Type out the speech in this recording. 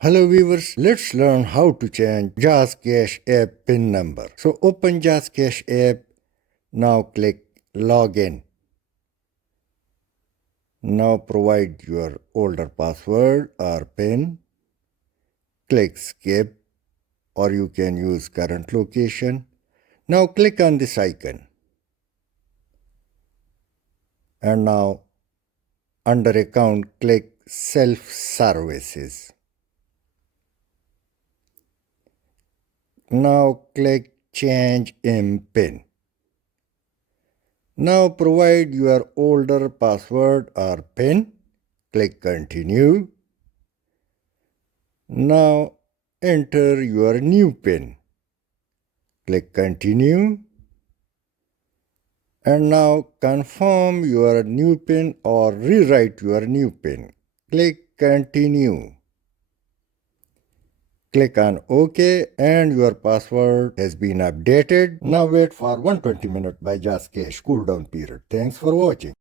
Hello viewers, let's learn how to change JazzCash app PIN number. So open JazzCash app, now click Login. Now provide your older password or PIN. Click Skip or you can use current location. Now click on this icon. And now under account click Self-Services. Now click Change Mpin. Now provide your older password or PIN. Click Continue. Now enter your new PIN. Click Continue. And now confirm your new PIN or rewrite your new PIN. Click Continue. Click on OK and your password has been updated. Now wait for 120 minutes by JazzCash cooldown period. Thanks for watching.